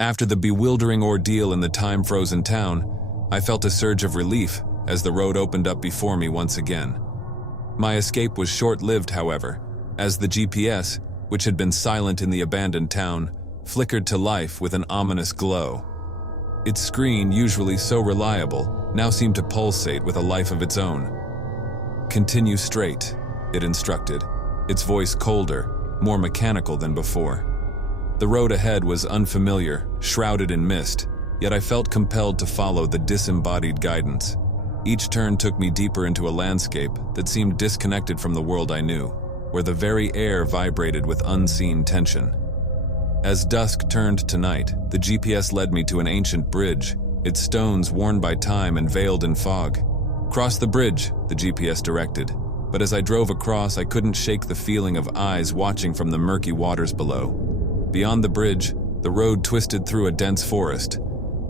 After the bewildering ordeal in the time-frozen town, I felt a surge of relief as the road opened up before me once again. My escape was short-lived, however, as the GPS, which had been silent in the abandoned town, flickered to life with an ominous glow. Its screen, usually so reliable, now seemed to pulsate with a life of its own. "Continue straight," it instructed, its voice colder, more mechanical than before. The road ahead was unfamiliar, shrouded in mist, yet I felt compelled to follow the disembodied guidance. Each turn took me deeper into a landscape that seemed disconnected from the world I knew, where the very air vibrated with unseen tension. As dusk turned to night, the GPS led me to an ancient bridge, its stones worn by time and veiled in fog. "Cross the bridge," the GPS directed, but as I drove across, I couldn't shake the feeling of eyes watching from the murky waters below. Beyond the bridge, the road twisted through a dense forest.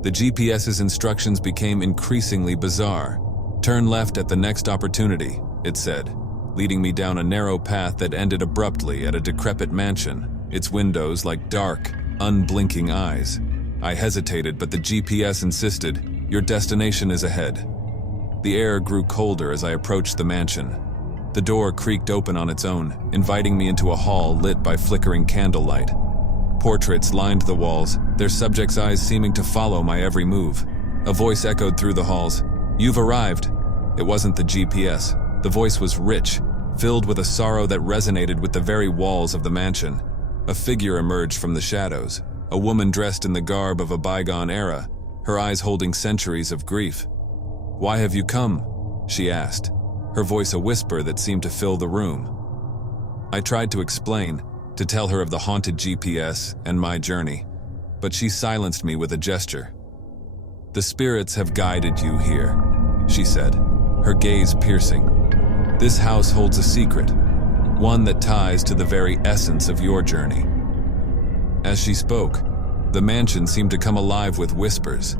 The GPS's instructions became increasingly bizarre. "Turn left at the next opportunity," it said, leading me down a narrow path that ended abruptly at a decrepit mansion, its windows like dark, unblinking eyes. I hesitated, but the GPS insisted, "Your destination is ahead." The air grew colder as I approached the mansion. The door creaked open on its own, inviting me into a hall lit by flickering candlelight. Portraits lined the walls, their subjects' eyes seeming to follow my every move. A voice echoed through the halls, "You've arrived." It wasn't the GPS. The voice was rich, filled with a sorrow that resonated with the very walls of the mansion. A figure emerged from the shadows, a woman dressed in the garb of a bygone era, her eyes holding centuries of grief. "Why have you come?" she asked, her voice a whisper that seemed to fill the room. I tried to explain, to tell her of the haunted GPS and my journey, but she silenced me with a gesture. "The spirits have guided you here," she said, her gaze piercing. "This house holds a secret, one that ties to the very essence of your journey." As she spoke, the mansion seemed to come alive with whispers.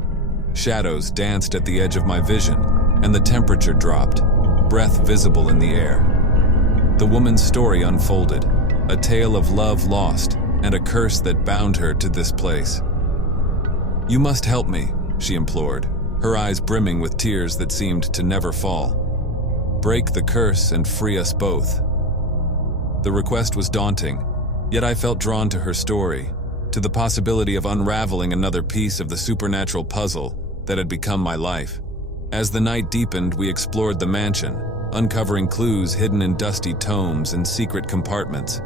Shadows danced at the edge of my vision, and the temperature dropped, breath visible in the air. The woman's story unfolded, a tale of love lost and a curse that bound her to this place. "You must help me," she implored, her eyes brimming with tears that seemed to never fall. "Break the curse and free us both." The request was daunting, yet I felt drawn to her story, to the possibility of unraveling another piece of the supernatural puzzle that had become my life. As the night deepened, we explored the mansion, uncovering clues hidden in dusty tomes and secret compartments.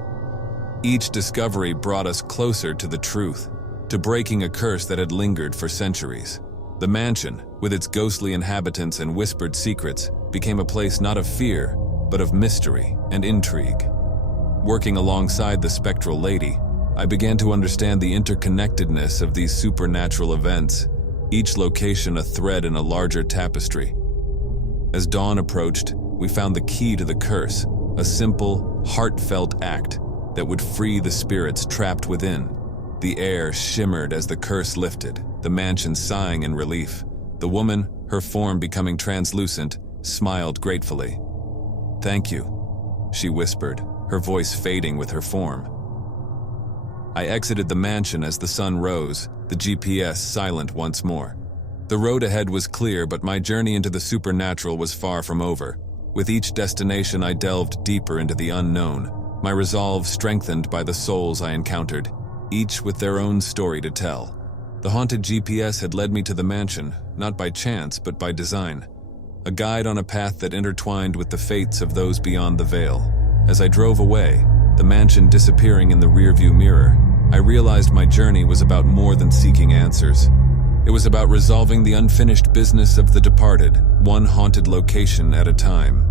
Each discovery brought us closer to the truth, to breaking a curse that had lingered for centuries. The mansion, with its ghostly inhabitants and whispered secrets, became a place not of fear, but of mystery and intrigue. Working alongside the Spectral lady, I began to understand the interconnectedness of these supernatural events, each location a thread in a larger tapestry. As dawn approached, we found the key to the curse, a simple, heartfelt act that would free the spirits trapped within. The air shimmered as the curse lifted, the mansion sighing in relief. The woman, her form becoming translucent, smiled gratefully. "Thank you," she whispered, her voice fading with her form. I exited the mansion as the sun rose, the GPS silent once more. The road ahead was clear, but my journey into the supernatural was far from over. With each destination, I delved deeper into the unknown, my resolve strengthened by the souls I encountered, each with their own story to tell. The haunted GPS had led me to the mansion, not by chance but by design, a guide on a path that intertwined with the fates of those beyond the veil. As I drove away, the mansion disappearing in the rearview mirror, I realized my journey was about more than seeking answers. It was about resolving the unfinished business of the departed, one haunted location at a time.